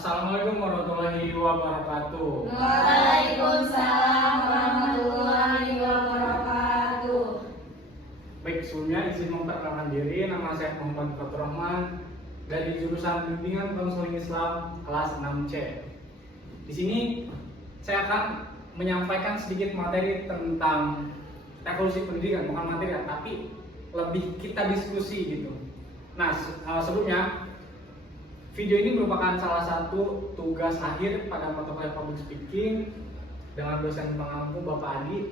Assalamualaikum warahmatullahi wabarakatuh. Waalaikumsalam warahmatullahi wabarakatuh. Baik, sebelumnya izin memperkenalkan diri. Nama saya Muhammad Fatur Rahman dari jurusan Bimbingan Konseling Islam kelas 6C. Di sini saya akan menyampaikan sedikit materi tentang evolusi pendidikan, bukan materi tapi lebih kita diskusi gitu. Nah, sebelumnya video ini merupakan salah satu tugas akhir pada mata kuliah Public Speaking dengan dosen pengampu Bapak Adi.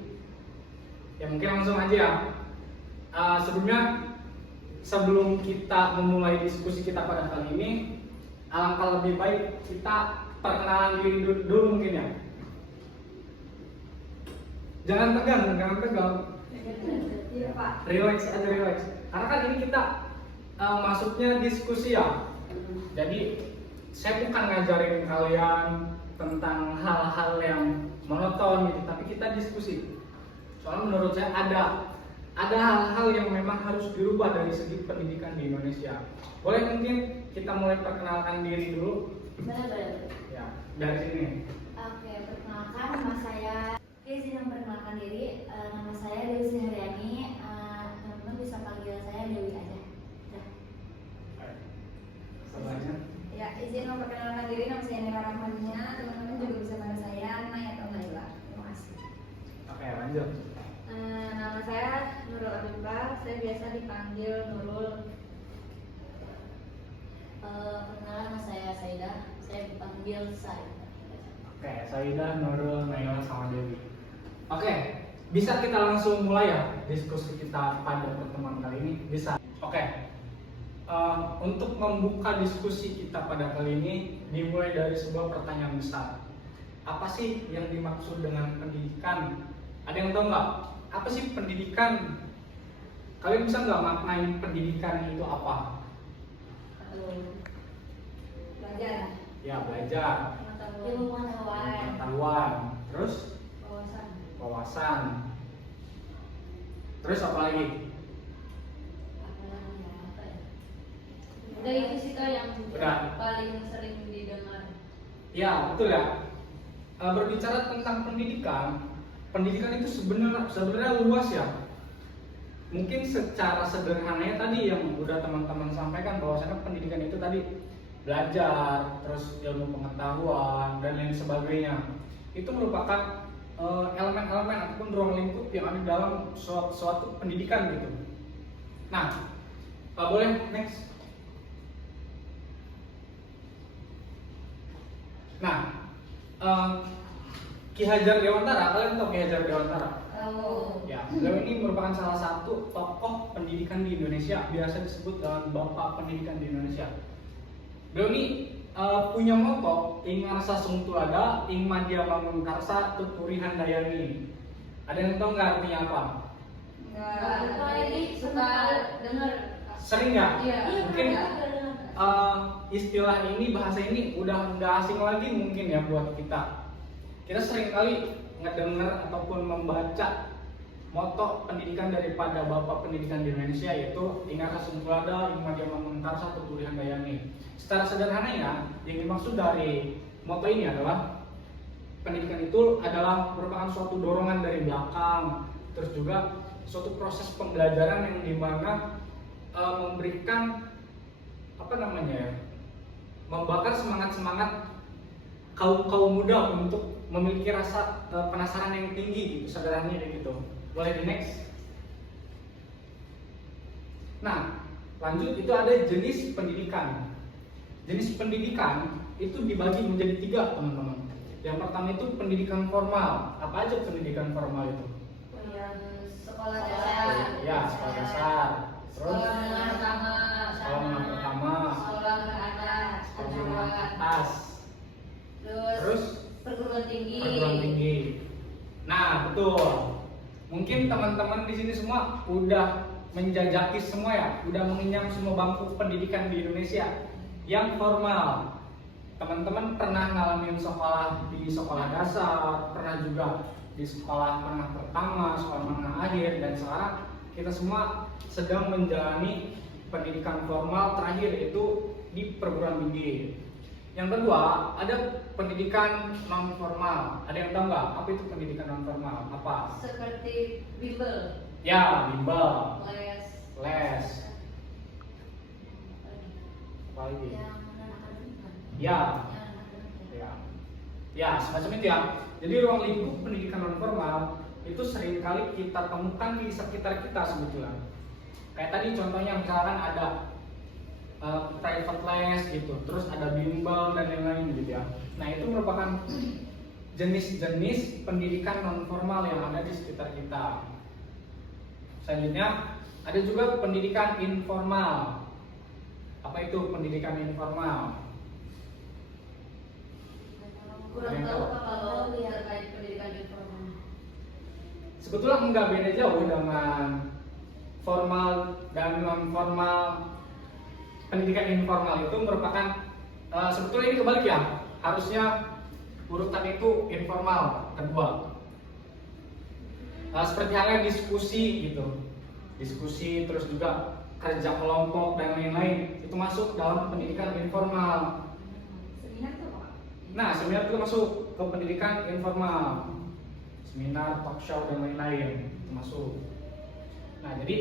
Ya mungkin langsung aja ya. Sebelum kita memulai diskusi kita pada kali ini, alangkah lebih baik kita perkenalan diri dulu mungkin ya. Jangan tegang. Iya Pak. Relax aja. Karena kan ini kita masuknya diskusi ya. Jadi saya bukan ngajarin kalian tentang hal-hal yang monoton gitu, tapi kita diskusi. Soalnya menurut saya ada hal-hal yang memang harus dirubah dari segi pendidikan di Indonesia. Boleh mungkin kita mulai perkenalkan diri dulu. Benar. Ya, dari sini. Oke, perkenalkan nama saya. Izin memperkenalkan diri. Nama saya Dewi Sriharyani. Teman-teman bisa panggil saya Dewi aja. Dah. Selanjutnya. Ya, izin memperkenalkan diri. Nama saya Nira Rahmania. Teman-teman juga bisa panggil saya Naya atau Naila. Terima kasih. Oke, lanjut. Nama saya Nurul Abibah. Saya biasa dipanggil Nurul. Perkenalan nama saya Saidah. Saya dipanggil Saidah. Oke, Saidah, Nurul, Naila, sama Dewi. Oke, bisa kita langsung mulai ya diskusi kita pada pertemuan kali ini? Bisa. Oke. Untuk membuka diskusi kita pada kali ini dimulai dari sebuah pertanyaan besar. Apa sih yang dimaksud dengan pendidikan? Ada yang tahu nggak? Apa sih pendidikan? Kalian bisa nggak maknain pendidikan itu apa? Belajar. Ya, belajar, Ilmu pengetahuan. pengetahuan, terus wawasan. Terus apa lagi? Udah itu sih Kak yang Udah. paling sering didengar. Ya, betul ya. Berbicara tentang pendidikan itu sebenarnya luas ya. Mungkin secara sederhananya tadi yang udah teman-teman sampaikan bahwasanya pendidikan itu tadi belajar, terus ilmu pengetahuan dan lain sebagainya. Itu merupakan elemen-elemen ataupun ruang lingkup yang ada dalam suatu pendidikan gitu. Nah, boleh next. Nah, Ki Hajar Dewantara, kalian tahu Ki Hajar Dewantara? Tahu. Ya, beliau ini merupakan salah satu tokoh pendidikan di Indonesia, biasa disebut dengan Bapak Pendidikan di Indonesia. Beliau ini punya moto ing rasa sungtulada, ing madya bangun karsa, tuturi handayani. Ada yang tahu nggak artinya apa? Enggak. Ini suka dengar. Sering nggak? Iya. Mungkin istilah ini, bahasa ini udah nggak asing lagi mungkin ya buat kita. Kita sering kali ngedengar ataupun membaca moto pendidikan daripada Bapak Pendidikan di Indonesia, yaitu Ingaka Sungkulada, Ingmadya Manguntar, Satu Tulihan Dayani. Secara sederhananya, yang dimaksud dari moto ini adalah pendidikan itu adalah merupakan suatu dorongan dari belakang, terus juga suatu proses pembelajaran yang dimana memberikan membakar semangat kaum muda untuk memiliki rasa penasaran yang tinggi gitu, sederhananya gitu. Boleh di next. Nah, lanjut, itu ada jenis pendidikan. Jenis pendidikan itu dibagi menjadi 3, teman-teman. Yang pertama itu pendidikan formal. Apa aja pendidikan formal itu? Sekolah dasar. Ya, sekolah dasar. Terus Sekolah menengah pertama. sekolah menengah pertama, Sekolah menengah atas. sekolah menengah atas, terus perguruan tinggi. perguruan tinggi. Nah, betul. Mungkin teman-teman di sini semua udah menjajaki semua ya, udah mengenyam semua bangku pendidikan di Indonesia yang formal. Teman-teman pernah ngalamin sekolah di sekolah dasar, pernah juga di sekolah menengah pertama, sekolah menengah akhir, dan sekarang kita semua sedang menjalani pendidikan formal terakhir, yaitu di perguruan tinggi. Yang kedua, ada pendidikan non formal. Ada yang tahu nggak apa itu pendidikan non formal? Apa? Seperti bimbel, Ya, bimbel, les, les, apa lagi? yang non akademik kan? Ya, Yang akademik. ya, ya, semacam itu ya. Jadi ruang lingkup pendidikan non formal itu seringkali kita temukan di sekitar kita sebetulnya. Kayak tadi contohnya misalkan ada private les gitu, terus ada bimbel dan lain-lain gitu ya. Nah itu merupakan jenis-jenis pendidikan non formal yang ada di sekitar kita. Selanjutnya ada juga pendidikan informal. Apa itu pendidikan informal? Kurang tahu Pak kalau terkait pendidikan informal. Sebetulnya nggak beda jauh dengan formal dan non formal. Pendidikan informal itu merupakan sebetulnya ini kebalik ya, harusnya urutan itu informal kedua. Seperti halnya diskusi gitu, diskusi terus juga kerja kelompok dan lain-lain itu masuk dalam pendidikan informal. Seminar tuh Pak? Nah seminar itu masuk ke pendidikan informal, seminar, talk show dan lain-lain itu masuk. Nah jadi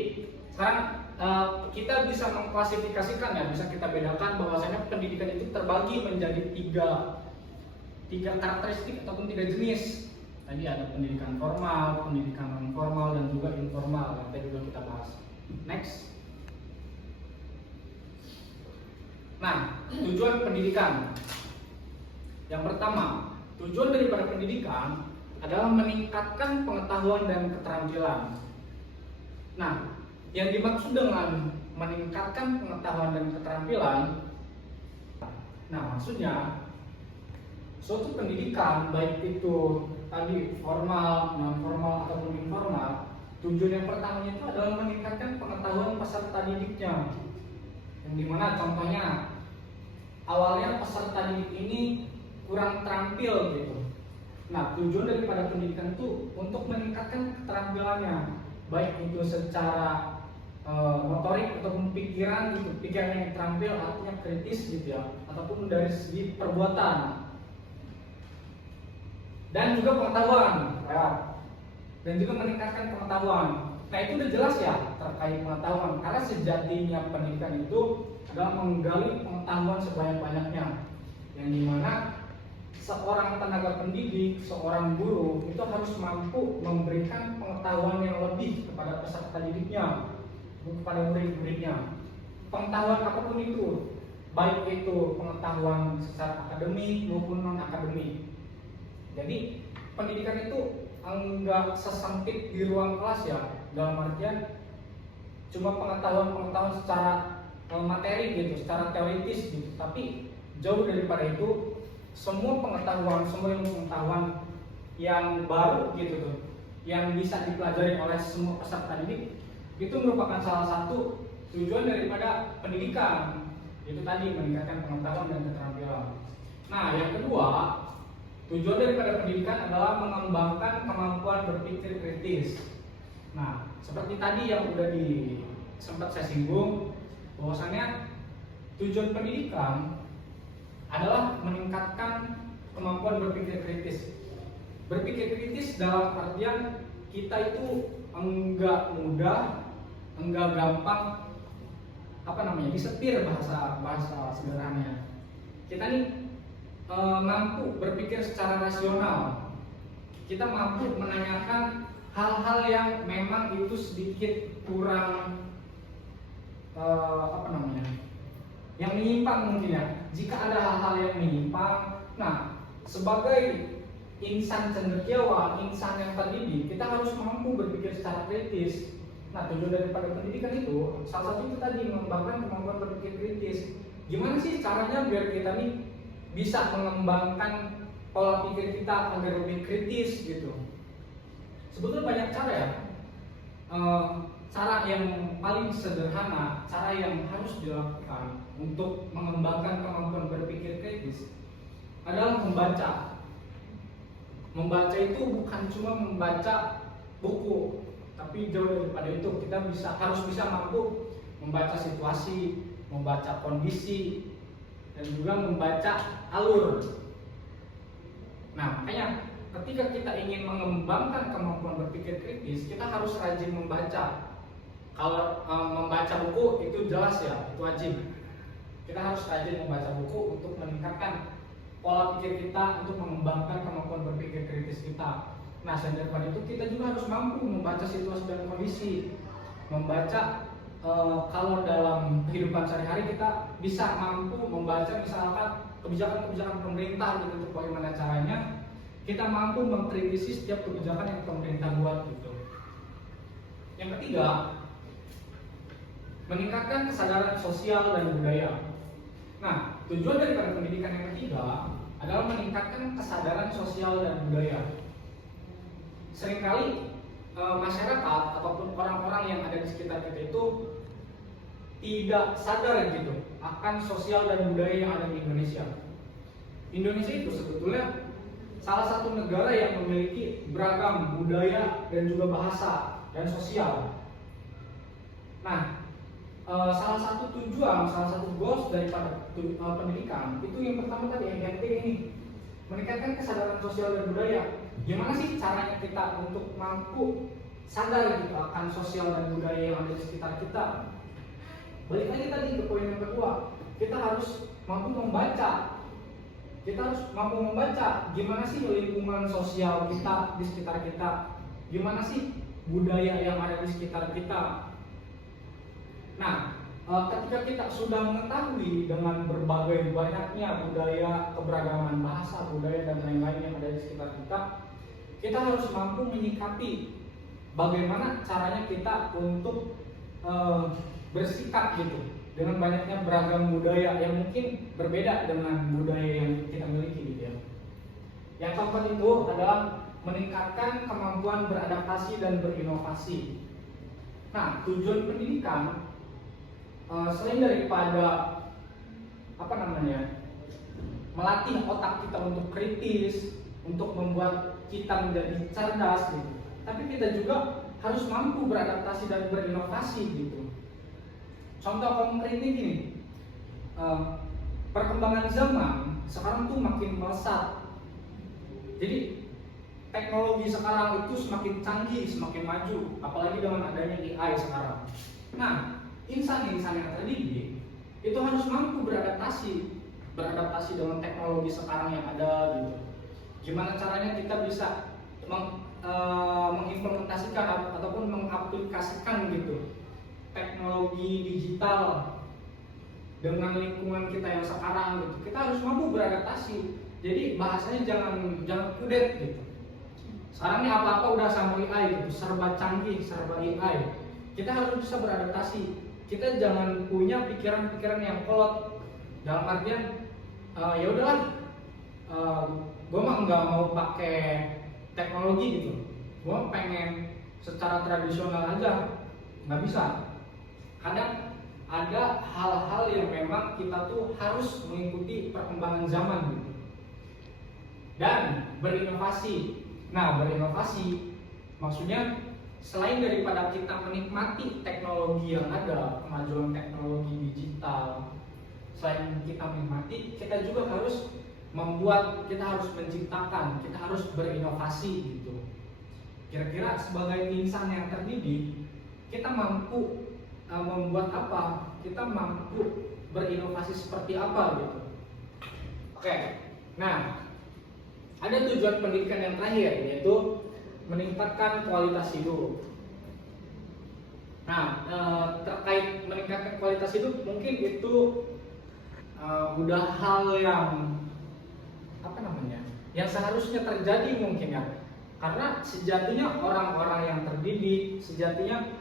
sekarang kita bisa mengklasifikasikan ya, bisa kita bedakan bahwasanya pendidikan itu terbagi menjadi tiga karakteristik ataupun tiga jenis. Tadi ada pendidikan formal, pendidikan non formal dan juga informal yang tadi sudah kita bahas. Next. Nah, tujuan pendidikan. Yang pertama, tujuan daripada pendidikan adalah meningkatkan pengetahuan dan keterampilan. Nah, yang dimaksud dengan meningkatkan pengetahuan dan keterampilan, nah maksudnya suatu pendidikan baik itu tadi formal, non formal ataupun informal, tujuan yang pertamanya itu adalah meningkatkan pengetahuan peserta didiknya. Yang dimana contohnya awalnya peserta didik ini kurang terampil gitu. Nah tujuan daripada pendidikan itu untuk meningkatkan keterampilannya, baik itu secara motorik ataupun pikiran gitu, pikiran yang terampil artinya kritis gitu ya, ataupun dari segi perbuatan dan juga pengetahuan ya, dan juga meningkatkan pengetahuan. Nah itu udah jelas ya terkait pengetahuan, karena sejatinya pendidikan itu adalah menggali pengetahuan sebanyak-banyaknya, yang dimana seorang tenaga pendidik, seorang guru itu harus mampu memberikan pengetahuan yang lebih kepada peserta didiknya, kepada murid-muridnya. Pengetahuan apapun itu, baik itu pengetahuan secara akademik maupun non akademik. Jadi pendidikan itu enggak sesempit di ruang kelas ya, dalam artian cuma pengetahuan secara materi gitu, secara teoritis gitu, tapi jauh daripada itu. Semua pengetahuan, semua ilmu pengetahuan yang baru gitu tuh, yang bisa dipelajari oleh semua peserta didik, itu merupakan salah satu tujuan daripada pendidikan. Itu tadi meningkatkan pengetahuan dan keterampilan. Nah, yang kedua, tujuan daripada pendidikan adalah mengembangkan kemampuan berpikir kritis. Nah, seperti tadi yang udah sempat saya singgung, bahwasanya tujuan pendidikan adalah meningkatkan kemampuan berpikir kritis. Berpikir kritis dalam artian kita itu enggak mudah, enggak gampang disetir bahasa sederhananya. Kita nih mampu berpikir secara rasional. Kita mampu menanyakan hal-hal yang memang itu sedikit kurang yang menyimpang mungkin ya. Jika ada hal-hal yang menyimpang, nah sebagai insan cendekiawan, insan yang terdidik, kita harus mampu berpikir secara kritis. Nah tujuan daripada pendidikan itu salah satu itu tadi mengembangkan kemampuan berpikir kritis. Gimana sih caranya biar kita nih bisa mengembangkan pola pikir kita agar lebih kritis gitu? Sebetulnya banyak cara ya. Cara yang paling sederhana, cara yang harus dilakukan untuk mengembangkan kemampuan berpikir kritis adalah membaca. Membaca itu bukan cuma membaca buku, tapi jauh daripada itu. Kita harus bisa mampu membaca situasi, membaca kondisi, dan juga membaca alur. Nah, makanya ketika kita ingin mengembangkan kemampuan berpikir kritis, kita harus rajin membaca. Kalau membaca buku itu jelas ya, itu wajib. Kita harus rajin membaca buku untuk meningkatkan pola pikir kita, untuk mengembangkan kemampuan berpikir kritis kita. Nah, selain daripada itu kita juga harus mampu membaca situasi dan kondisi. Membaca kalau dalam kehidupan sehari-hari kita bisa mampu membaca misalkan kebijakan-kebijakan pemerintah gitu, untuk bagaimana caranya kita mampu mengkritisi setiap kebijakan yang pemerintah buat gitu. Yang ketiga, meningkatkan kesadaran sosial dan budaya. Nah, tujuan daripada pendidikan yang ketiga adalah meningkatkan kesadaran sosial dan budaya. Seringkali masyarakat ataupun orang-orang yang ada di sekitar kita itu tidak sadar gitu akan sosial dan budaya yang ada di Indonesia. Indonesia itu sebetulnya salah satu negara yang memiliki beragam budaya dan juga bahasa dan sosial. Nah, salah satu tujuan, salah satu goals daripada pendidikan itu yang pertama tadi yang penting ini, meningkatkan kesadaran sosial dan budaya. Gimana sih caranya kita untuk mampu sadar gitu akan sosial dan budaya yang ada di sekitar kita? Balik lagi tadi ke poin yang kedua, kita harus mampu membaca. Kita harus mampu membaca gimana sih lingkungan sosial kita di sekitar kita, gimana sih budaya yang ada di sekitar kita. Nah, ketika kita sudah mengetahui dengan berbagai banyaknya budaya, keberagaman bahasa, budaya dan lain-lain yang ada di sekitar kita harus mampu menyikapi bagaimana caranya kita untuk bersikap gitu dengan banyaknya beragam budaya yang mungkin berbeda dengan budaya yang kita miliki gitu ya. Yang keempat itu adalah meningkatkan kemampuan beradaptasi dan berinovasi. Nah, tujuan pendidikan selain daripada melatih otak kita untuk kritis, untuk membuat kita menjadi cerdas gitu, tapi kita juga harus mampu beradaptasi dan berinovasi gitu. Contoh konkretnya gini, perkembangan zaman sekarang tuh makin melesat. Jadi teknologi sekarang itu semakin canggih, semakin maju, apalagi dengan adanya AI sekarang. Nah, insan-insan yang terdidik itu harus mampu beradaptasi dengan teknologi sekarang yang ada gitu. Gimana caranya kita bisa mengimplementasikan ataupun mengaplikasikan gitu teknologi digital dengan lingkungan kita yang sekarang gitu. Kita harus mampu beradaptasi. Jadi bahasanya jangan kudet gitu. Sekarang ini apa-apa udah sama AI gitu, serba canggih, serba AI. Kita harus bisa beradaptasi. Kita jangan punya pikiran-pikiran yang kolot. Dalam artian ya udahlah, gue mah nggak mau pakai teknologi gitu. Gue pengen secara tradisional aja, nggak bisa. Kadang ada hal-hal yang memang kita tuh harus mengikuti perkembangan zaman gitu. Dan berinovasi. Nah, berinovasi maksudnya selain daripada kita menikmati teknologi yang ada, kemajuan teknologi digital, selain kita menikmati, kita juga harus kita harus menciptakan, kita harus berinovasi gitu. Kira-kira sebagai insan yang terdidik, kita mampu membuat apa? Kita mampu berinovasi seperti apa gitu. Oke. Nah, ada tujuan pendidikan yang terakhir, yaitu meningkatkan kualitas hidup. Nah, terkait meningkatkan kualitas hidup, mungkin itu udah hal yang yang seharusnya terjadi mungkin ya. Karena sejatinya orang-orang yang terdidik, sejatinya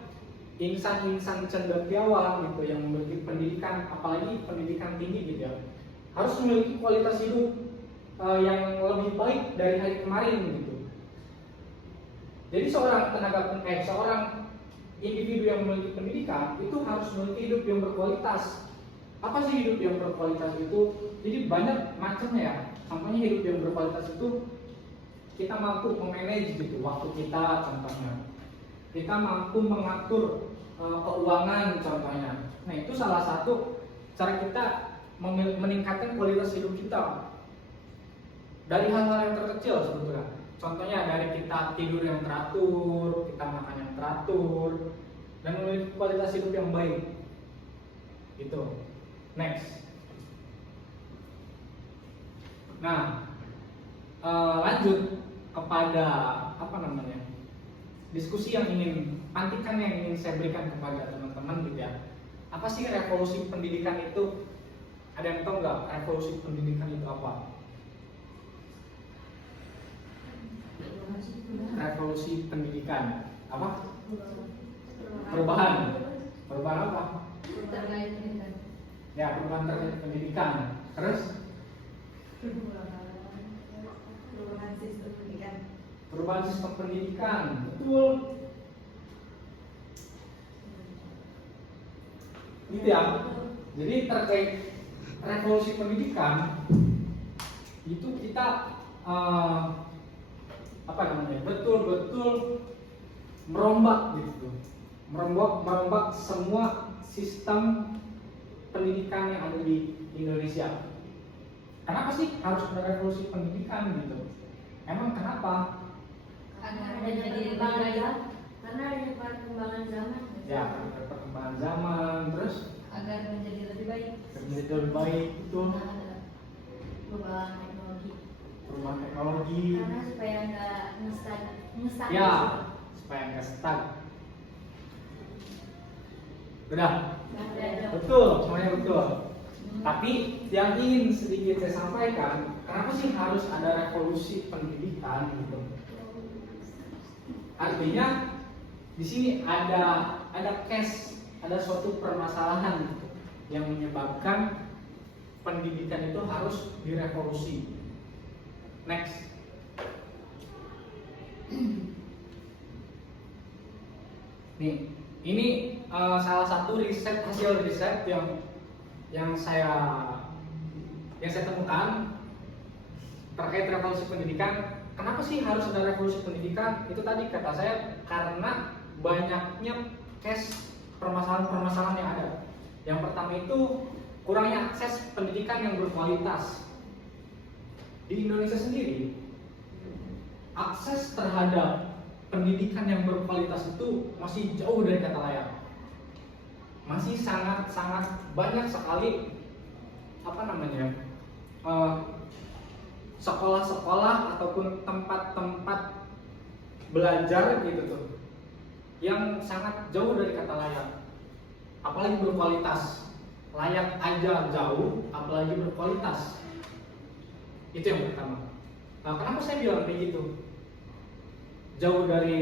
insan-insan cendekiawan gitu yang memiliki pendidikan, apalagi pendidikan tinggi gitu ya, harus memiliki kualitas hidup yang lebih baik dari hari kemarin gitu. Jadi seorang individu yang memiliki pendidikan itu harus memiliki hidup yang berkualitas. Apa sih hidup yang berkualitas itu? Jadi banyak macamnya ya. Contohnya hidup yang berkualitas itu kita mampu memanage gitu waktu kita, contohnya. Kita mampu mengatur keuangan, contohnya. Nah, itu salah satu cara kita meningkatkan kualitas hidup kita dari hal-hal yang terkecil sebetulnya. Contohnya dari kita tidur yang teratur, kita makan yang teratur, dan memiliki kualitas hidup yang baik. Gitu. Next. Nah, lanjut kepada diskusi yang pantikan yang ingin saya berikan kepada teman-teman gitu ya. Apa sih revolusi pendidikan itu? Ada yang tahu nggak revolusi pendidikan itu apa? Revolusi pendidikan apa? Perubahan apa? Ya, perubahan terkait pendidikan. Terus perubahan sistem pendidikan, betul. Gitu ya. Jadi terkait revolusi pendidikan itu kita betul-betul merombak gitu, merombak semua sistem pendidikan yang ada di Indonesia. Kenapa sih harus ada revolusi pendidikan gitu? Emang kenapa? Karena adanya perkembangan zaman. Ya, karena perkembangan zaman, terus agar menjadi lebih baik. Itu Perubahan teknologi. Karena supaya nggak ngestak. Ya, supaya nggak stuck. Udah. Betul, semuanya betul. Tapi yang ingin sedikit saya sampaikan, kenapa sih harus ada revolusi pendidikan gitu? Artinya di sini ada case, ada suatu permasalahan gitu, yang menyebabkan pendidikan itu harus direvolusi. Next. Nih, ini salah satu hasil riset yang saya temukan terkait revolusi pendidikan. Kenapa sih harus ada revolusi pendidikan? Itu tadi kata saya karena banyaknya case permasalahan yang ada. Yang pertama itu kurangnya akses pendidikan yang berkualitas. Di Indonesia sendiri, akses terhadap pendidikan yang berkualitas itu masih jauh dari kata layak. Masih sangat banyak sekali sekolah-sekolah ataupun tempat-tempat belajar gitu tuh yang sangat jauh dari kata layak, apalagi berkualitas. Layak aja jauh, apalagi berkualitas. Itu yang pertama. Nah, kenapa saya bilang kayak gitu? Jauh dari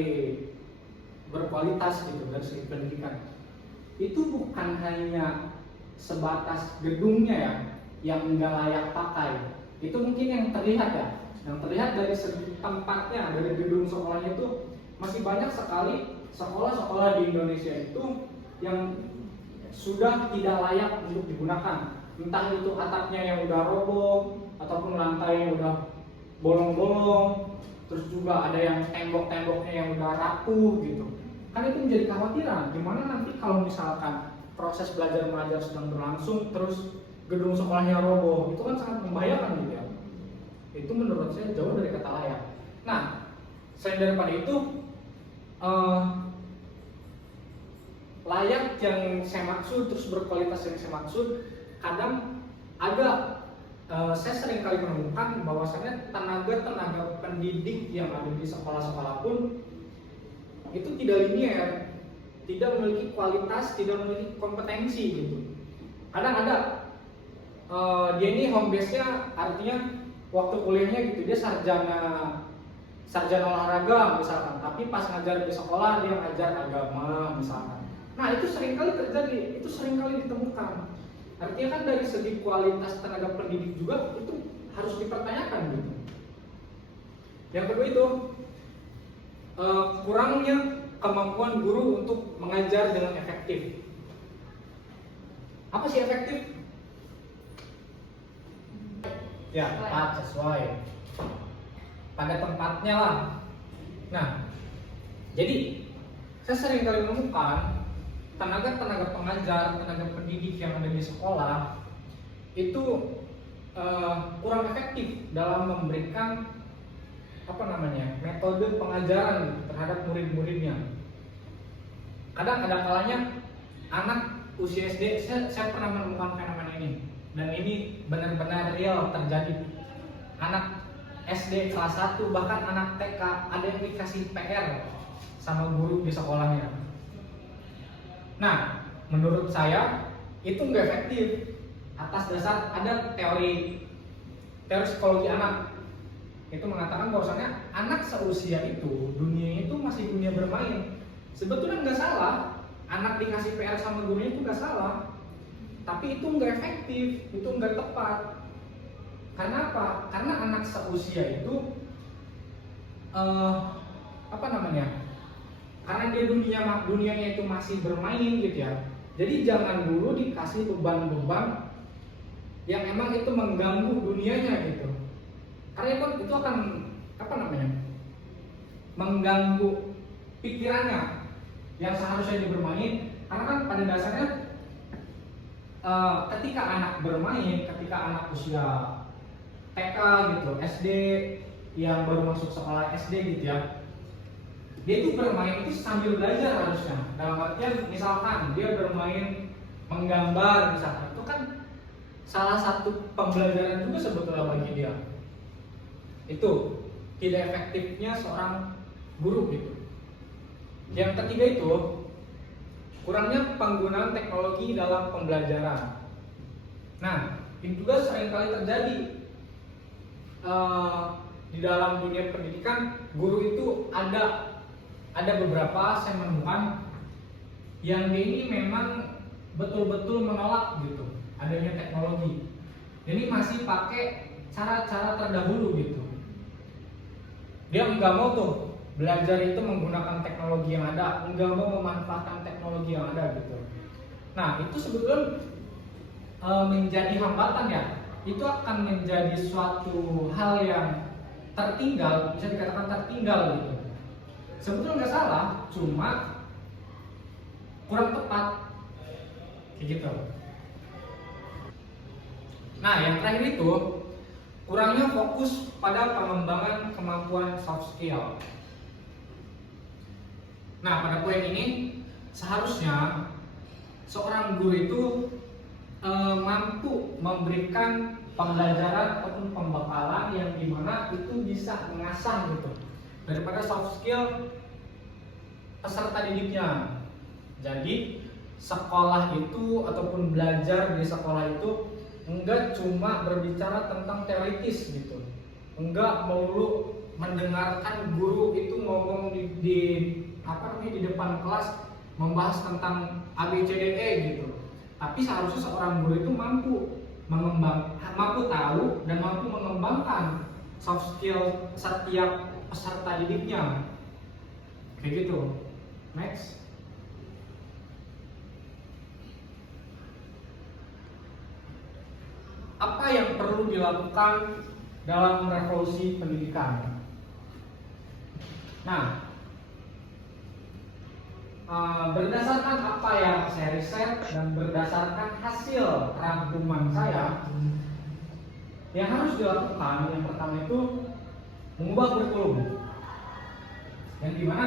berkualitas gitu dari segi pendidikan. Itu bukan hanya sebatas gedungnya ya yang nggak layak pakai. Itu mungkin yang terlihat ya. Yang terlihat dari segi tempatnya, dari gedung sekolahnya itu masih banyak sekali sekolah-sekolah di Indonesia itu yang sudah tidak layak untuk digunakan. Entah itu atapnya yang udah roboh ataupun lantai yang udah bolong-bolong, terus juga ada yang tembok-temboknya yang udah rapuh gitu. Kan itu menjadi kekhawatiran, gimana nanti kalau misalkan proses belajar mengajar sedang berlangsung terus gedung sekolahnya roboh, itu kan sangat membahayakan gitu ya. Itu menurut saya jauh dari kata layak. Nah, selain daripada itu, layak yang saya maksud terus berkualitas yang saya maksud, kadang ada saya sering kali menemukan bahwasannya tenaga pendidik yang ada di sekolah-sekolah pun itu tidak linear, tidak memiliki kualitas, tidak memiliki kompetensi gitu. Kadang ada dia ini home base-nya, artinya waktu kuliahnya gitu dia sarjana olahraga misalkan, tapi pas ngajar di sekolah dia ngajar agama misalkan. Nah, itu seringkali terjadi, itu seringkali ditemukan. Artinya kan dari segi kualitas tenaga pendidik juga itu harus dipertanyakan gitu. Yang kedua itu kurangnya kemampuan guru untuk mengajar dengan efektif. Apa sih efektif? Ya, tepat, sesuai, pada tempatnya lah. Nah, jadi saya sering kali menemukan tenaga pengajar, tenaga pendidik yang ada di sekolah itu kurang efektif dalam memberikan metode pengajaran terhadap murid-muridnya. Kadang ada kalanya anak usia SD, saya pernah menemukan fenomena ini, dan ini benar-benar real terjadi. Anak SD kelas 1 bahkan anak TK ada yang dikasih PR sama guru di sekolahnya. Nah, menurut saya itu nggak efektif atas dasar ada teori psikologi anak. Itu mengatakan bahwasannya anak seusia itu dunia itu masih dunia bermain. Sebetulnya nggak salah, anak dikasih PR sama gurunya itu nggak salah, tapi itu nggak efektif, itu nggak tepat. Karena apa? Karena anak seusia itu karena dia dunianya itu masih bermain gitu ya. Jadi jangan dulu dikasih beban-beban yang emang itu mengganggu dunianya gitu. Karena itu akan mengganggu pikirannya yang seharusnya dia bermain. Karena kan pada dasarnya ketika anak bermain, ketika anak usia TK gitu, SD yang baru masuk sekolah SD gitu ya, dia itu bermain itu sambil belajar harusnya. Dalam artian misalkan dia bermain menggambar misalkan, itu kan salah satu pembelajaran juga sebetulnya bagi dia. Itu tidak efektifnya seorang guru gitu. Yang ketiga itu kurangnya penggunaan teknologi dalam pembelajaran. Nah, ini juga seringkali terjadi di dalam dunia pendidikan. Guru itu ada beberapa saya menemukan yang dia ini memang betul-betul menolak gitu adanya teknologi. Jadi masih pakai cara-cara terdahulu gitu. Dia nggak mau tuh belajar itu menggunakan teknologi yang ada, nggak mau memanfaatkan teknologi yang ada gitu. Nah, itu sebetulnya menjadi hambatan ya. Itu akan menjadi suatu hal yang tertinggal, bisa dikatakan tertinggal gitu. Sebetulnya nggak salah, cuma kurang tepat kayak gitu. Nah, yang terakhir itu kurangnya fokus pada pengembangan kemampuan soft skill. Nah, pada poin ini seharusnya seorang guru itu mampu memberikan pembelajaran ataupun pembekalan yang dimana itu bisa mengasah gitu daripada soft skill peserta didiknya. Jadi sekolah itu ataupun belajar di sekolah itu enggak cuma berbicara tentang teoritis gitu, enggak melulu mendengarkan guru itu ngomong di depan kelas membahas tentang ABCDE gitu. Tapi seharusnya seorang guru itu mampu tahu dan mampu mengembangkan soft skill setiap peserta didiknya. Kayak gitu. Next. Apa yang perlu dilakukan dalam revolusi pendidikan? Nah, berdasarkan apa yang saya riset dan berdasarkan hasil rangkuman saya, yang harus dilakukan yang pertama itu mengubah kurikulum. Yang dimana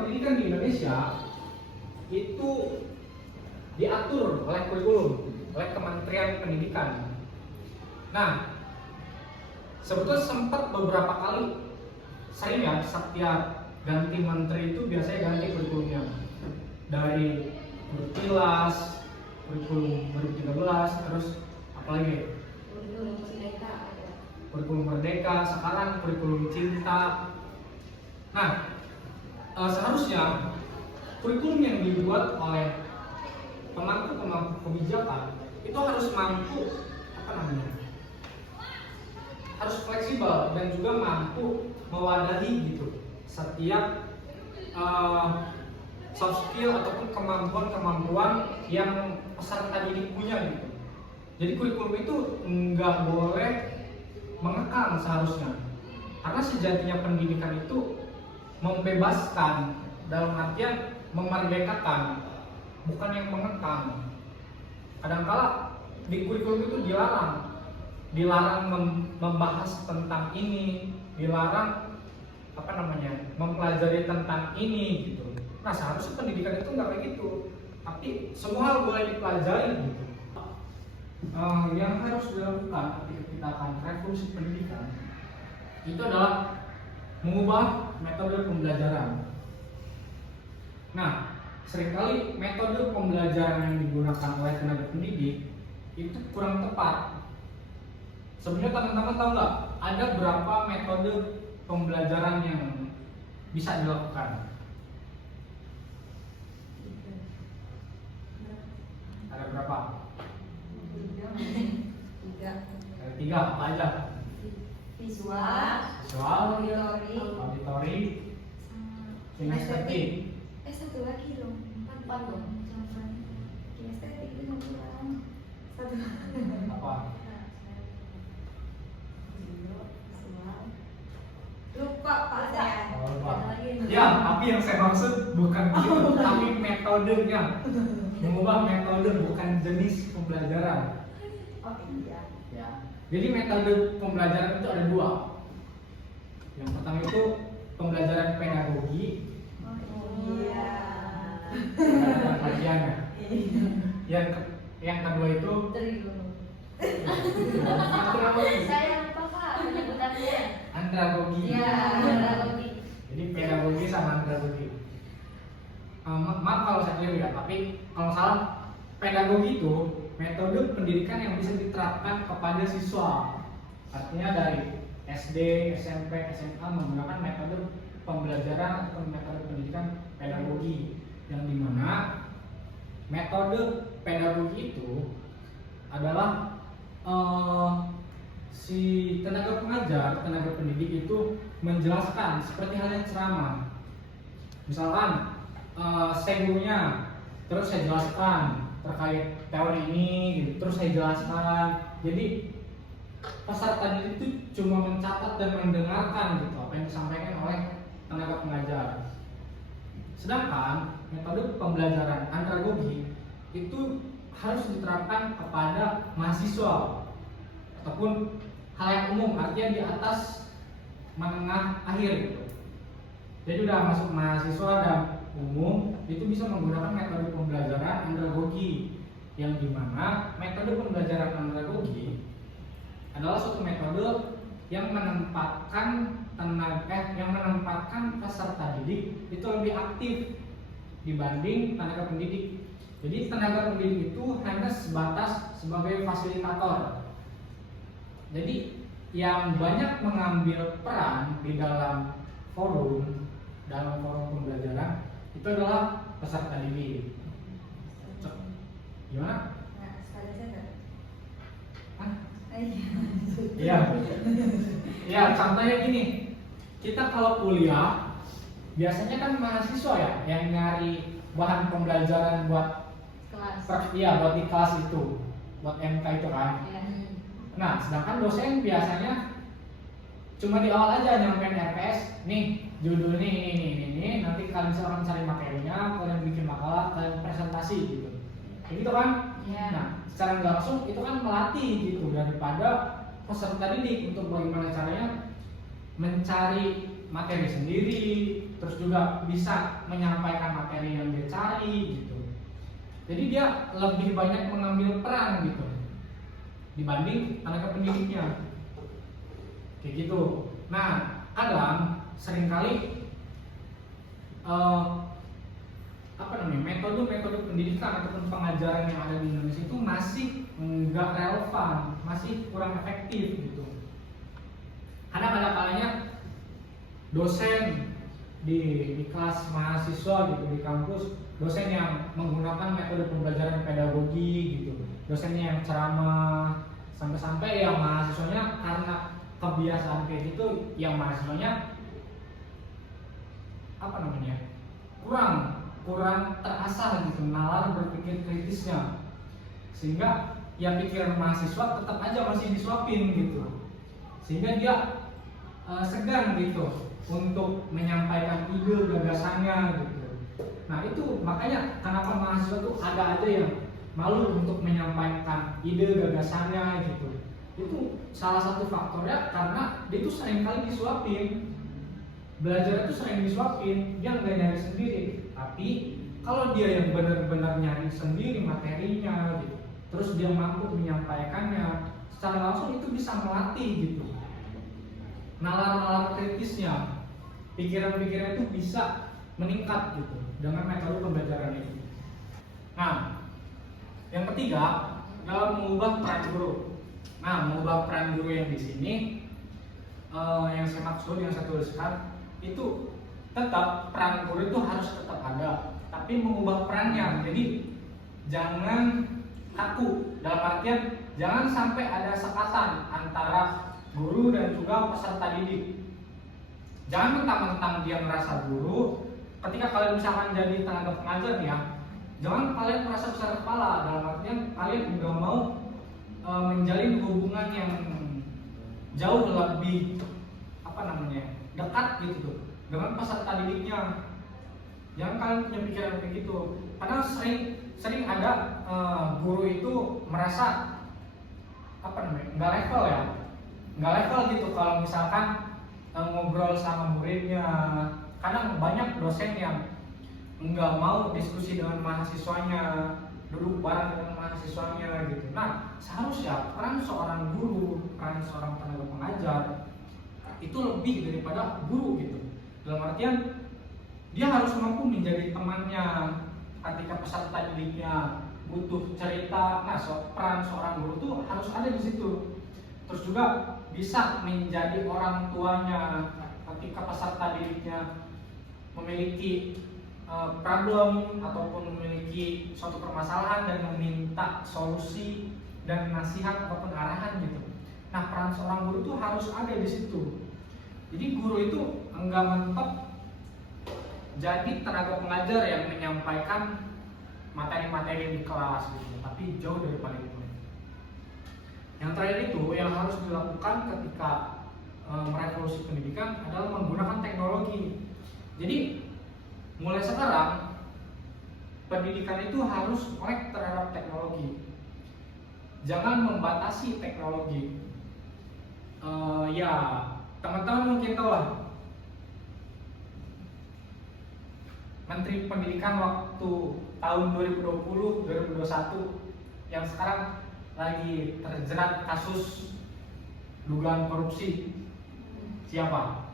pendidikan di Indonesia itu diatur oleh kurikulum, oleh Kementerian Pendidikan. Nah, sebetulnya sempat beberapa kali sering ya setiap ganti menteri itu biasanya ganti kurikulumnya dari Kurtilas, kurikulum 2013, terus apalagi kurikulum Merdeka, sekarang kurikulum Cinta. Nah, seharusnya kurikulum yang dibuat oleh pemangku kebijakan itu harus mampu harus fleksibel dan juga mampu mewadahi gitu setiap soft skill ataupun kemampuan yang peserta didik punya gitu. Jadi kurikulum itu nggak boleh mengekang seharusnya, karena sejatinya pendidikan itu membebaskan dalam artian memerdekakan, bukan yang mengekang. kadangkala di kurikulum itu dilarang membahas tentang ini, dilarang mempelajari tentang ini gitu. Nah seharusnya pendidikan itu nggak kayak gitu, tapi semua hal boleh dipelajari gitu. Yang harus dilakukan ketika kita akan revolusi pendidikan itu adalah mengubah metode pembelajaran. Nah, seringkali metode pembelajaran yang digunakan oleh tenaga pendidik itu kurang tepat. Sebenarnya teman-teman tahu nggak ada berapa metode pembelajaran yang bisa dilakukan? Ada berapa? Ada 3, apa aja? Visual, auditori, kinestetik. satu lagi dong, 4 dong. Kinestetik itu kurang. Satu. Apa? Lupa Pak saya. Ya, tapi yang saya maksud bukan itu, tapi metodenya. Mengubah metode bukan jenis pembelajaran. Oh iya. Ya. Jadi metode pembelajaran itu ada 2. Yang pertama itu pembelajaran pedagogi. Oh iya. Ada kajiannya. Yang kedua itu Saya lupa Pak penyebutannya. andragogi. Iya, pedagogi. Jadi pedagogi sama andragogi. Maaf kalau saya keliru ya, tapi kalau salah, pedagogi itu metode pendidikan yang bisa diterapkan kepada siswa. Artinya dari SD, SMP, SMA menggunakan metode pembelajaran atau metode pendidikan pedagogi, yang dimana metode pedagogi itu adalah si tenaga pengajar, tenaga pendidik itu menjelaskan seperti halnya ceramah. Misalkan saya gurunya, terus saya jelaskan terkait teori ini, gitu. Terus saya jelaskan. Jadi peserta didik itu cuma mencatat dan mendengarkan gitu apa yang disampaikan oleh tenaga pengajar. Sedangkan metode pembelajaran andragogi itu harus diterapkan kepada mahasiswa ataupun hal yang umum, artinya di atas menengah akhir gitu. Jadi udah masuk mahasiswa dan umum itu bisa menggunakan metode pembelajaran andragogi, yang dimana metode pembelajaran andragogi adalah suatu metode yang menempatkan peserta didik itu lebih aktif dibanding tenaga pendidik. Jadi tenaga pendidik itu hanya sebatas sebagai fasilitator. Jadi yang banyak mengambil peran di dalam forum pembelajaran itu adalah peserta didik. Gimana? Nah, sekali saya. Hah? Iya. Iya, contohnya gini. Kita kalau kuliah biasanya kan mahasiswa ya yang nyari bahan pembelajaran buat Kelas. buat di kelas itu, buat MK itu kan. Ya. Nah, sedangkan dosen biasanya cuma di awal aja nyampein RPS, nih judulnya ini, nanti kalian misalkan cari materinya, kalian bikin makalah, kalian presentasi gitu. Gitu kan? Iya. Nah, secara nggak langsung itu kan melatih gitu daripada peserta didik untuk bagaimana caranya mencari materi sendiri, terus juga bisa menyampaikan materi yang dia cari gitu. Jadi dia lebih banyak mengambil peran gitu dibanding tenaga pendidiknya. Kayak gitu. Nah, kadang seringkali metode pendidikan ataupun pengajaran yang ada di Indonesia itu masih nggak relevan, masih kurang efektif gitu. Kadang ada kalanya dosen di kelas mahasiswa gitu di kampus, dosen yang menggunakan metode pembelajaran pedagogi gitu, dosennya yang ceramah, sampai-sampai yang mahasiswanya karena kebiasaan kayak gitu, yang mahasiswanya kurang terasah gitu nalar berpikir kritisnya, sehingga ya pikiran mahasiswa tetap aja masih disuapin gitu, sehingga dia segan gitu untuk menyampaikan ide gagasannya gitu. Nah itu makanya kenapa mahasiswa tuh ada aja yang malu untuk menyampaikan ide gagasannya gitu. Itu salah satu faktornya karena dia tuh sering kali disuapin. Belajar itu sering disuapin, dia nggak nyari sendiri. Tapi kalau dia yang benar-benar nyari sendiri materinya gitu, terus dia mampu menyampaikannya secara langsung, itu bisa melatih gitu. Nalar-nalar kritisnya, pikiran-pikiran itu bisa meningkat gitu dengan metode pembelajaran itu. Nah, yang ketiga, dalam mengubah peran guru. Nah, mengubah peran guru yang di sini, yang saya maksud, yang saya tuliskan, itu tetap peran guru itu harus tetap ada, tapi mengubah perannya. Jadi jangan kaku, dalam artian jangan sampai ada sekatan antara guru dan juga peserta didik. Jangan mentang-mentang dia merasa guru, ketika kalian misalkan jadi tenaga pengajar ya, jangan kalian merasa besar kepala, dalam artian kalian juga mau menjalin hubungan yang jauh lebih dekat gitu tuh dengan peserta didiknya. Jangan kalian punya pikiran kayak gitu, karena sering ada guru itu merasa nggak level ya, nggak level gitu kalau misalkan ngobrol sama muridnya. Kadang banyak dosen yang nggak mau diskusi dengan mahasiswanya, duduk bareng dengan mahasiswanya gitu. Nah, seharusnya peran seorang guru, peran seorang tenaga pengajar itu lebih daripada guru gitu. Dalam artian dia harus mampu menjadi temannya ketika peserta didiknya butuh cerita. Nah, peran seorang guru tuh harus ada di situ. Terus juga bisa menjadi orang tuanya ketika peserta didiknya memiliki problem ataupun memiliki suatu permasalahan dan meminta solusi dan nasihat ataupun arahan gitu. Nah, peran seorang guru itu harus ada di situ. Jadi guru itu enggak mentok jadi tenaga pengajar yang menyampaikan materi-materi di kelas gitu, tapi jauh daripada itu. Yang terakhir itu yang harus dilakukan ketika merevolusi pendidikan adalah menggunakan teknologi. Jadi mulai sekarang pendidikan itu harus melek terhadap teknologi. Jangan membatasi teknologi. Ya, teman-teman mungkin tahu lah, Menteri Pendidikan waktu tahun 2020-2021 yang sekarang lagi terjerat kasus dugaan korupsi. Siapa?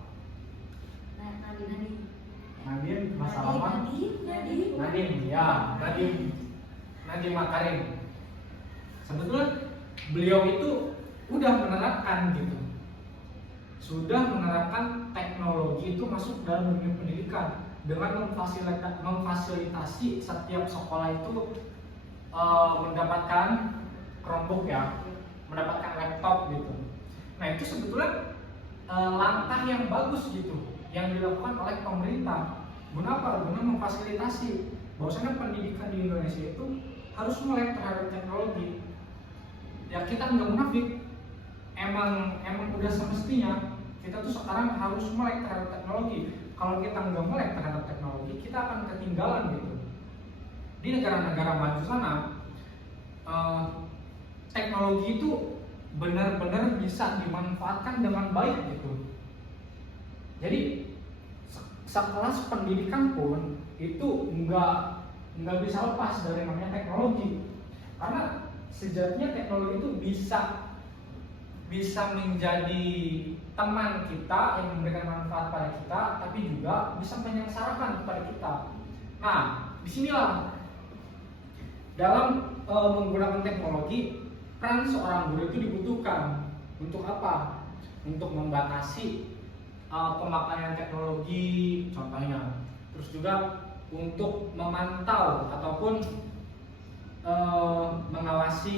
Nadiem masalah Nadiem Makarim. Sebetulnya beliau itu udah menerapkan gitu, sudah menerapkan teknologi itu masuk dalam dunia pendidikan dengan memfasilitasi setiap sekolah itu mendapatkan Chromebook ya, mendapatkan laptop gitu. Nah, itu sebetulnya langkah yang bagus gitu yang dilakukan oleh pemerintah. Guna apa? Guna memfasilitasi bahwasanya pendidikan di Indonesia itu harus melek terhadap teknologi. Ya, kita nggak munafik, emang udah semestinya kita tuh sekarang harus melek terhadap teknologi. Kalau kita nggak melek terhadap teknologi, kita akan ketinggalan gitu. Di negara-negara maju sana, teknologi itu benar-benar bisa dimanfaatkan dengan baik gitu. Jadi sekelas pendidikan pun itu nggak bisa lepas dari namanya teknologi, karena sejatinya teknologi itu bisa menjadi teman kita yang memberikan manfaat pada kita, tapi juga bisa menyengsarakan kepada kita. Nah, disinilah dalam menggunakan teknologi, peran seorang guru itu dibutuhkan. Untuk apa? Untuk membatasi pemakaian teknologi contohnya. Terus juga untuk memantau ataupun mengawasi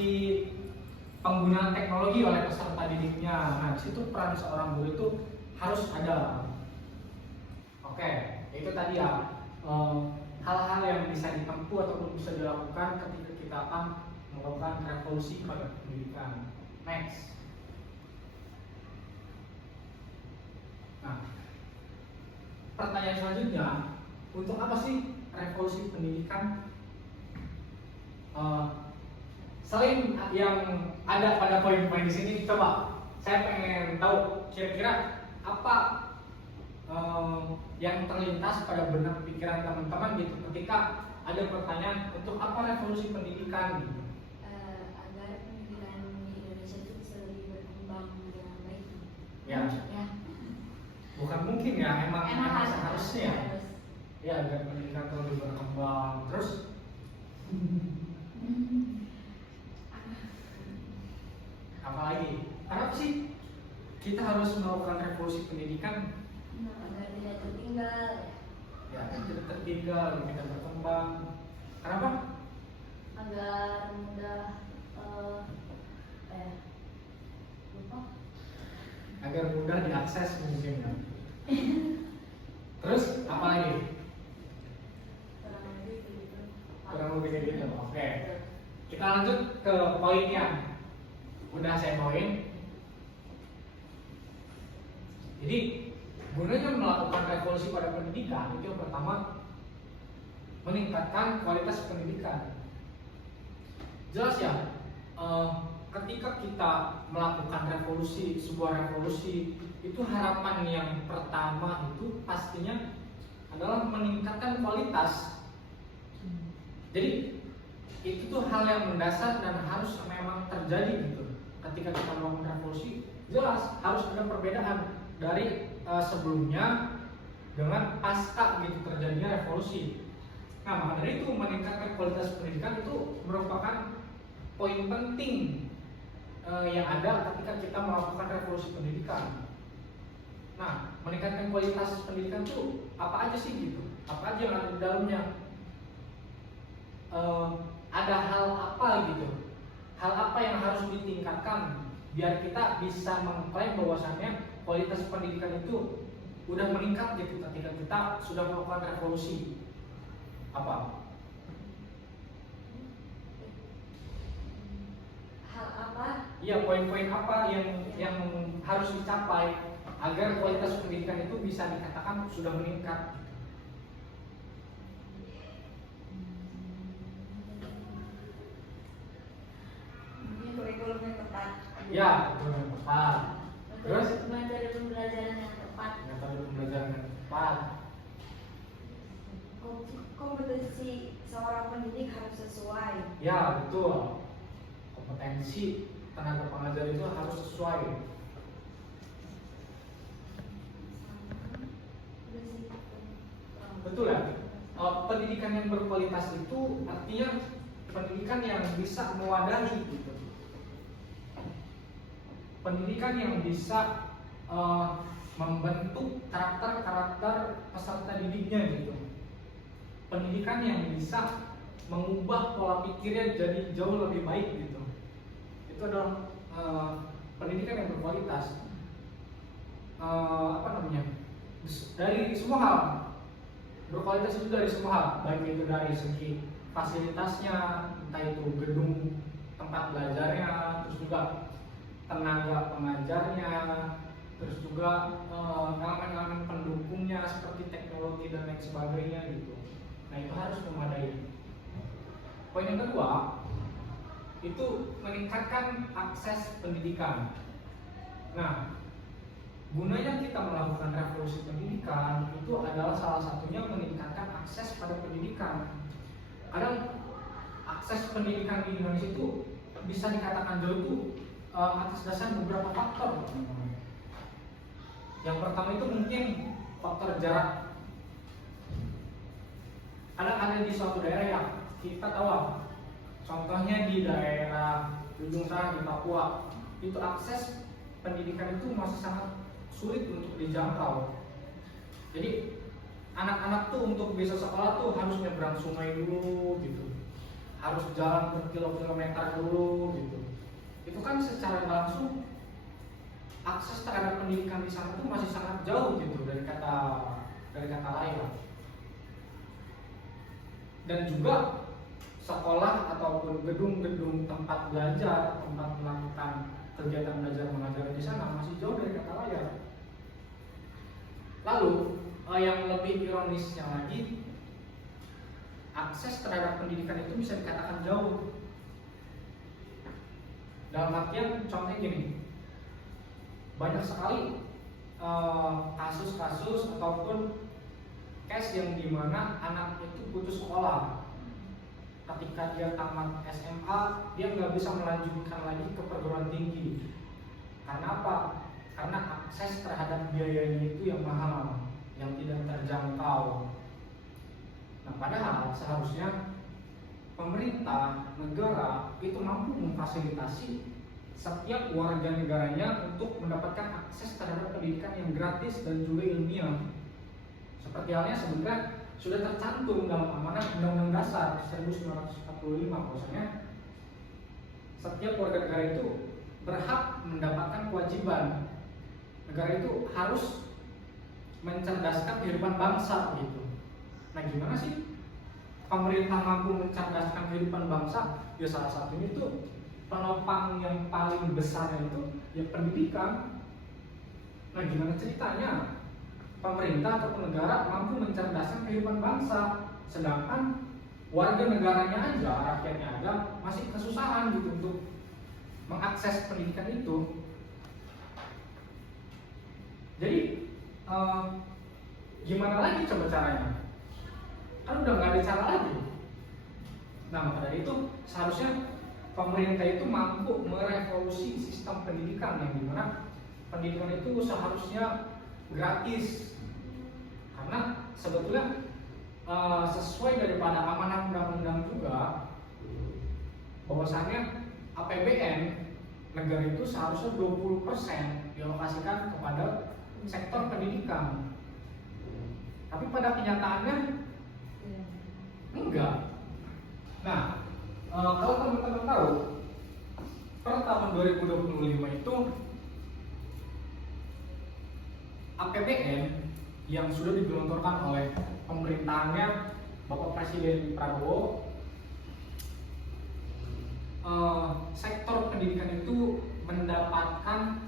penggunaan teknologi oleh peserta didiknya. Nah, di situ peran seorang guru itu harus ada. Oke, itu tadi ya hal-hal yang bisa ditempuh ataupun bisa dilakukan ketika kita akan melakukan revolusi pada pendidikan. Next. Nah, pertanyaan selanjutnya, untuk apa sih revolusi pendidikan selain yang ada pada poin-poin di sini, coba saya pengen tahu kira-kira apa yang terlintas pada benak pikiran teman-teman gitu ketika ada pertanyaan untuk apa revolusi pendidikan gitu. Agar pendidikan di Indonesia itu bisa lebih berkembang dengan baik. Ya. Ya. Bukan mungkin ya, emang seharusnya harus. ya agar pendidikan itu lebih berkembang. Terus apalagi? Kenapa sih kita harus melakukan revolusi pendidikan? Agar tidak tertinggal. Ya, tidak tertinggal, kita berkembang. Kenapa? Agar mudah lupa. Agar mudah diakses mungkin. Terus apa lagi? Kurang lebih begitu. Kurang lebih kayak gitu. Oke. Kita lanjut ke poinnya. Udah saya poin. Jadi gunanya melakukan revolusi pada pendidikan itu yang pertama meningkatkan kualitas pendidikan. Jelas ya, ketika kita melakukan revolusi, sebuah revolusi itu harapan yang pertama itu pastinya adalah meningkatkan kualitas. Jadi itu tuh hal yang mendasar dan harus memang terjadi gitu. Ketika kita melakukan revolusi, jelas harus ada perbedaan dari sebelumnya dengan pasca gitu terjadinya revolusi. Nah, maka dari itu meningkatkan kualitas pendidikan itu merupakan poin penting yang ada ketika kita melakukan revolusi pendidikan. Nah, meningkatkan kualitas pendidikan itu apa aja sih gitu? Apa aja yang ada di dalamnya? Ada hal apa gitu? Hal apa yang harus ditingkatkan biar kita bisa mengklaim bahwasannya kualitas pendidikan itu udah meningkat gitu ketika kita sudah melakukan revolusi? Apa? Hal apa? Iya, poin-poin apa yang harus dicapai agar kualitas pendidikan itu bisa dikatakan sudah meningkat? Mungkin kurikulum yang tepat. Ya, betul yang tepat. Terus metode pembelajaran yang tepat. metode pembelajaran yang tepat. Kompetensi seorang pendidik harus sesuai. Ya, betul. Kompetensi tenaga pengajar itu harus sesuai. Betul ya. Pendidikan yang berkualitas itu artinya pendidikan yang bisa mewadahi gitu. Pendidikan yang bisa membentuk karakter-karakter peserta didiknya gitu. Pendidikan yang bisa mengubah pola pikirnya jadi jauh lebih baik gitu. Itu adalah pendidikan yang berkualitas. Dari semua hal. Berkualitas itu dari semua hal, baik itu dari segi fasilitasnya, entah itu gedung tempat belajarnya, terus juga tenaga pengajarnya, terus juga elemen-elemen pendukungnya seperti teknologi dan lain sebagainya gitu. Nah, itu harus memadai. Poin yang kedua itu meningkatkan akses pendidikan. Nah, gunanya kita melakukan revolusi pendidikan itu adalah salah satunya meningkatkan akses pada pendidikan. Kadang akses pendidikan di Indonesia itu bisa dikatakan jauh itu atas dasar beberapa faktor. Yang pertama itu mungkin faktor jarak. Ada di suatu daerah yang kita tahu, contohnya di daerah ujung sana di Papua, itu akses pendidikan itu masih sangat sulit untuk dijangkau. Jadi anak-anak tuh untuk bisa sekolah tuh harus nyebrang sungai dulu gitu, harus jalan berkilometer dulu gitu. Itu kan secara langsung akses terhadap pendidikan di sana tuh masih sangat jauh gitu dari kata lain. Dan juga sekolah ataupun gedung-gedung tempat belajar, tempat melakukan kegiatan belajar mengajar di sana masih jauh dari kata layar. Lalu yang lebih ironisnya lagi, akses terhadap pendidikan itu bisa dikatakan jauh. Dalam artian contohnya gini, banyak sekali kasus-kasus ataupun case yang dimana anak itu putus sekolah. Ketika dia tamat SMA, dia nggak bisa melanjutkan lagi ke perguruan tinggi. Karena apa? Karena akses terhadap biayanya itu yang mahal, yang tidak terjangkau. Nah, padahal seharusnya pemerintah, negara itu mampu memfasilitasi setiap warga negaranya untuk mendapatkan akses terhadap pendidikan yang gratis dan juga ilmiah. Seperti halnya sebenarnya sudah tercantum dalam amanah Undang-Undang Dasar 1945, bahwasanya setiap warga negara itu berhak mendapatkan kewajiban. Negara itu harus mencerdaskan kehidupan bangsa gitu. Nah, gimana sih pemerintah mampu mencerdaskan kehidupan bangsa? Ya salah satunya itu penopang yang paling besar itu ya pendidikan. Nah, gimana ceritanya pemerintah atau negara mampu mencerdaskan kehidupan bangsa, sedangkan warga negaranya aja, rakyatnya aja masih kesusahan gitu untuk mengakses pendidikan itu. Jadi gimana lagi coba caranya? Kan udah nggak ada cara lagi. Nah, maka dari itu seharusnya pemerintah itu mampu merevolusi sistem pendidikan, yang dimana pendidikan itu seharusnya gratis. Karena sebetulnya sesuai daripada amanah undang-undang juga, bahwasannya APBN negara itu seharusnya 20% dialokasikan kepada sektor pendidikan. Tapi pada kenyataannya enggak. Nah, kalau teman-teman tahu, per tahun 2025 itu APBN yang sudah digelontorkan oleh pemerintahannya Bapak Presiden Prabowo, sektor pendidikan itu mendapatkan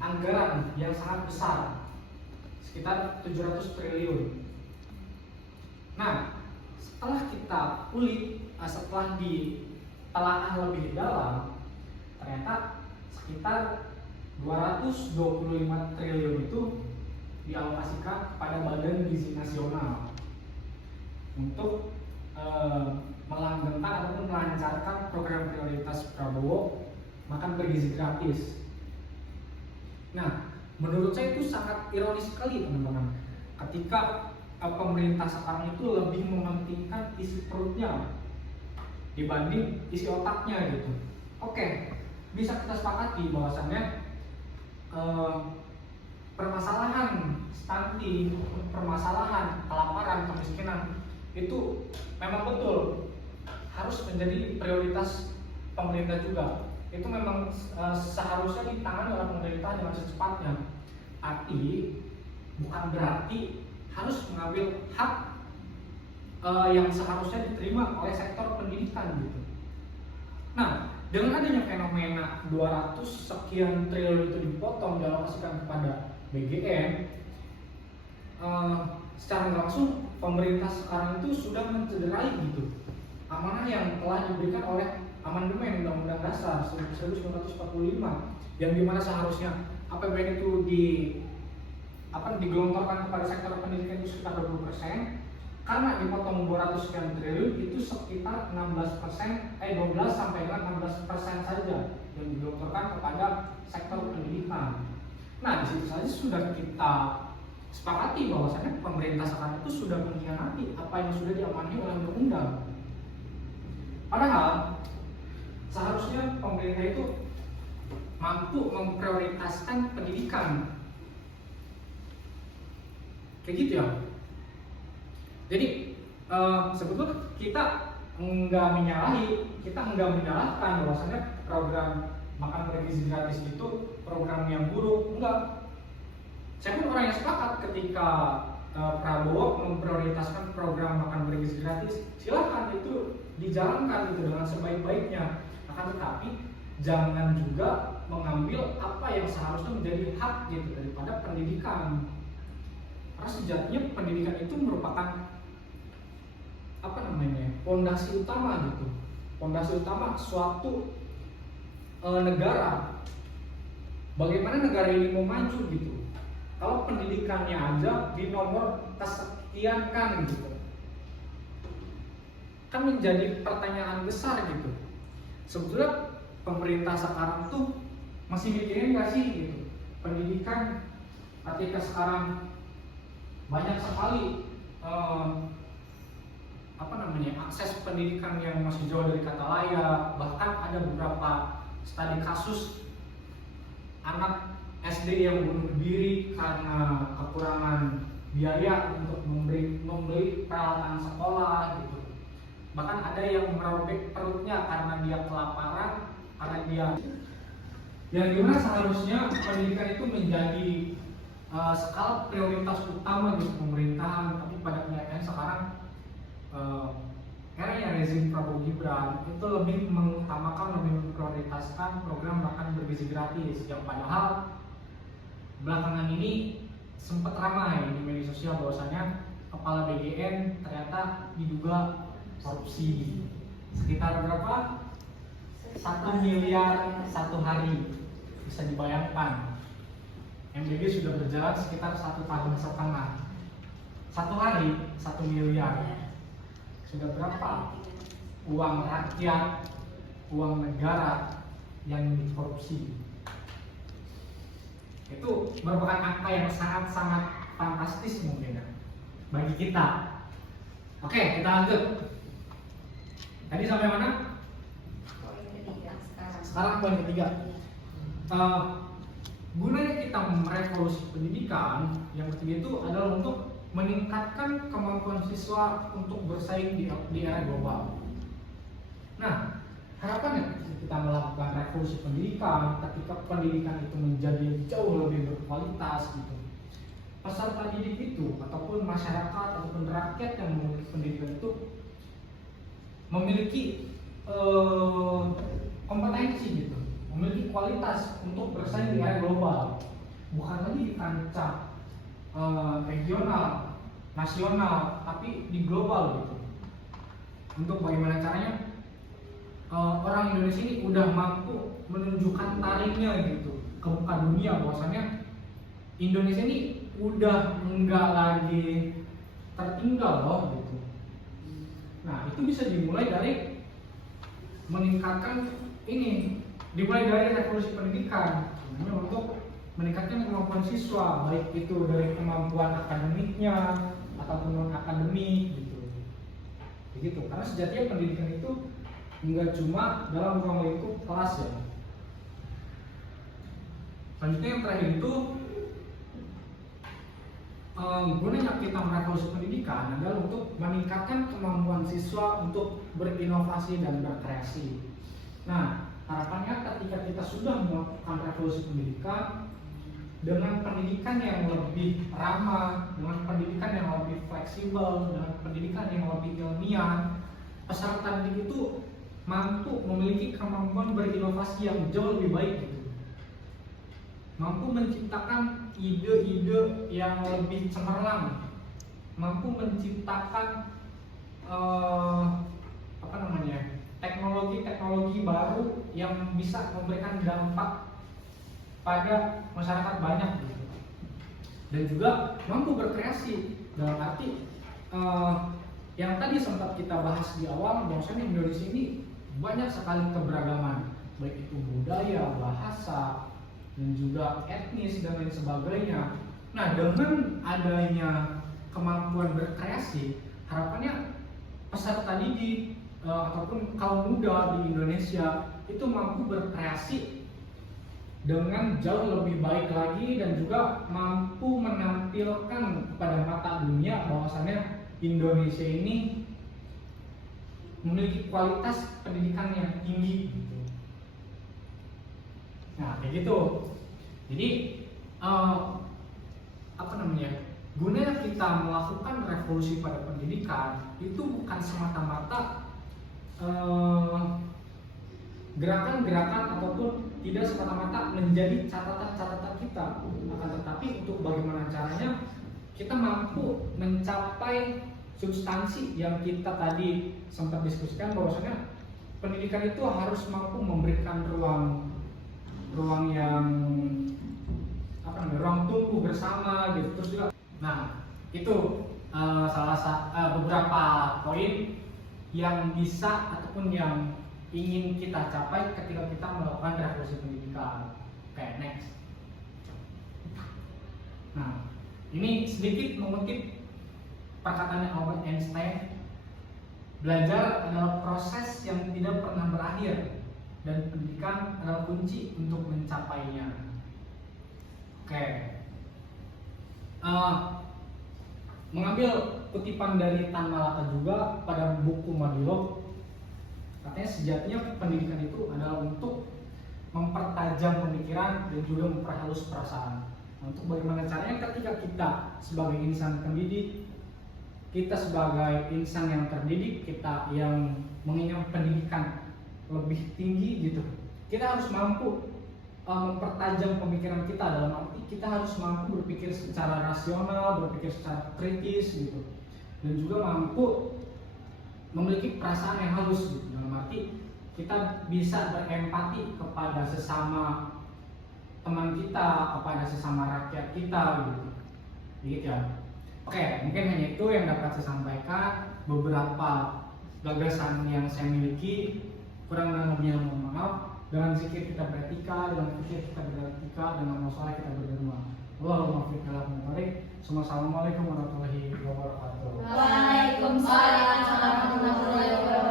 anggaran yang sangat besar, sekitar 700 triliun. Nah, setelah kita ulik, setelah ditelaah lebih dalam, ternyata sekitar 225 triliun itu dialokasikan kepada Badan Gizi Nasional untuk melanggengkan ataupun melancarkan program prioritas Prabowo makan bergizi gratis. Nah, menurut saya itu sangat ironis sekali teman-teman, ketika pemerintah sekarang itu lebih mementingkan isi perutnya dibanding isi otaknya gitu. Oke, bisa kita sepakati bahwasannya permasalahan stunting, permasalahan kelaparan, kemiskinan itu memang betul harus menjadi prioritas pemerintah juga. Itu memang seharusnya ditangani oleh pemerintah dengan secepatnya. Tapi bukan berarti harus mengambil hak yang seharusnya diterima oleh sektor pendidikan gitu. Nah, dengan adanya fenomena 200 sekian triliun itu dipotong dialokasikan kepada BGN, secara langsung pemerintah sekarang itu sudah mencederai gitu amanah yang telah diberikan oleh amandemen Undang-Undang Dasar 1945, yang dimana seharusnya APBN itu digelontorkan kepada sektor pendidikan itu sekitar 20%. Karena dipotong 200 sekian triliun, itu sekitar 12 sampai dengan 16% saja yang digelontorkan kepada sektor pendidikan. Nah, di situ saja sudah kita sepakati bahwasanya pemerintah sekarang itu sudah mengkhianati apa yang sudah diamanahi oleh undang-undang. Padahal seharusnya pemerintah itu mampu memprioritaskan pendidikan. Kayak gitu ya. Jadi sebetulnya kita nggak menyalahkan bahwasanya program makan bergizi gratis itu program yang buruk, enggak. Saya pun orang yang sepakat ketika Prabowo memprioritaskan program makan bergizi gratis, silakan itu dijalankan gitu dengan sebaik-baiknya. Akan tetapi jangan juga mengambil apa yang seharusnya menjadi hak gitu daripada pendidikan. Karena sejatinya pendidikan itu merupakan pondasi utama gitu. Pondasi utama suatu negara. Bagaimana negara ini mau maju gitu? Kalau pendidikannya aja di nomor kesekian kan gitu, kan menjadi pertanyaan besar gitu. Sebetulnya pemerintah sekarang tuh masih mikirin nggak sih gitu pendidikan, ketika sekarang banyak sekali akses pendidikan yang masih jauh dari kata layak. Bahkan ada beberapa studi kasus anak SD yang bunuh diri karena kekurangan biaya untuk membeli peralatan sekolah gitu. Bahkan ada yang merobek perutnya karena dia kelaparan, karena dia yang dimana seharusnya pendidikan itu menjadi skala prioritas utama di pemerintahan, tapi pada kenyataannya sekarang era rezim Prabowo Gibran itu lebih mengutamakan, lebih memprioritaskan program makan bergizi gratis, yang padahal belakangan ini sempat ramai di media sosial bahwasanya kepala BGN ternyata diduga korupsi sekitar berapa? 1 miliar satu hari. Bisa dibayangkan, MBG sudah berjalan sekitar 1,5 tahun. Satu hari 1 miliar. Sudah berapa uang rakyat, uang negara yang dikorupsi? Itu merupakan angka yang sangat-sangat fantastis mungkin ya bagi kita. Oke, kita lanjut. Tadi sampai mana? Poin ketiga sekarang. Sekarang poin ketiga. Gunanya kita merevolusi pendidikan yang ketiga itu adalah untuk meningkatkan kemampuan siswa untuk bersaing di era global. Nah, harapannya kita melakukan revolusi pendidikan ketika pendidikan itu menjadi jauh lebih berkualitas gitu. Peserta didik itu ataupun masyarakat ataupun rakyat yang memiliki pendidikan itu memiliki kompetensi gitu, memiliki kualitas untuk bersaing di era global, bukan lagi di kancah regional, nasional, tapi di global gitu. Untuk bagaimana caranya orang Indonesia ini udah mampu menunjukkan taringnya gitu ke muka dunia bahwasannya Indonesia ini udah enggak lagi tertinggal loh gitu. Nah, itu bisa dimulai dari meningkatkan ini, dimulai dari revolusi pendidikan untuk meningkatkan kemampuan siswa, baik itu dari kemampuan akademiknya ataupun non akademik gitu. Begitu. Karena sejatinya pendidikan itu enggak cuma dalam ruang lingkup kelas ya. Selanjutnya yang terakhir itu gunanya kita merevolusi pendidikan adalah untuk meningkatkan kemampuan siswa untuk berinovasi dan berkreasi. Nah, harapannya ketika kita sudah melakukan revolusi pendidikan dengan pendidikan yang lebih ramah, dengan pendidikan yang lebih fleksibel, dengan pendidikan yang lebih ilmiah, peserta didik itu mampu memiliki kemampuan berinovasi yang jauh lebih baik gitu. Mampu menciptakan ide-ide yang lebih cemerlang, mampu menciptakan teknologi-teknologi baru yang bisa memberikan dampak pada masyarakat banyak gitu. Dan juga mampu berkreasi dalam arti yang tadi sempat kita bahas di awal bahwasanya Indonesia ini banyak sekali keberagaman, baik itu budaya, bahasa, dan juga etnis dan lain sebagainya. Nah, dengan adanya kemampuan berkreasi, harapannya peserta didik ataupun kaum muda di Indonesia itu mampu berkreasi dengan jauh lebih baik lagi dan juga mampu menampilkan kepada mata dunia bahwasannya Indonesia ini memiliki kualitas pendidikan yang tinggi gitu. Nah, kayak gitu. Jadi gunanya kita melakukan revolusi pada pendidikan itu bukan semata-mata gerakan-gerakan ataupun tidak semata-mata menjadi catatan-catatan kita, akan tetapi untuk bagaimana caranya kita mampu mencapai substansi yang kita tadi sempat diskusikan bahwasanya pendidikan itu harus mampu memberikan ruang ruang yang apa namanya, ruang tunggu bersama gitu. Terus juga, nah itu beberapa poin yang bisa ataupun yang ingin kita capai ketika kita melakukan revolusi pendidikan. Oke, next. Nah, ini sedikit mengutip perkataan Albert Einstein, belajar adalah proses yang tidak pernah berakhir dan pendidikan adalah kunci untuk mencapainya. Oke. Mengambil kutipan dari Tan Malaka juga pada buku Madilog, katanya sejatinya pendidikan itu adalah untuk mempertajam pemikiran dan juga memperhalus perasaan. Nah, untuk bagaimana caranya ketika kita sebagai insan pendidik, kita sebagai insan yang terdidik, kita yang mengenyam pendidikan lebih tinggi gitu, kita harus mampu mempertajam pemikiran kita, dalam arti kita harus mampu berpikir secara rasional, berpikir secara kritis gitu, dan juga mampu memiliki perasaan yang halus gitu. Dalam arti kita bisa berempati kepada sesama teman kita, kepada sesama rakyat kita gitu ya. Oke, mungkin hanya itu yang dapat saya sampaikan, beberapa gagasan yang saya miliki, kurang lebihnya mohon maaf. Dengan zikir kita beretika, dengan fikir kita beretika, dengan masalah kita berderma. Allahumma fiq alaihi. Assalamualaikum warahmatullahi wabarakatuh. Waalaikumsalam warahmatullahi wabarakatuh.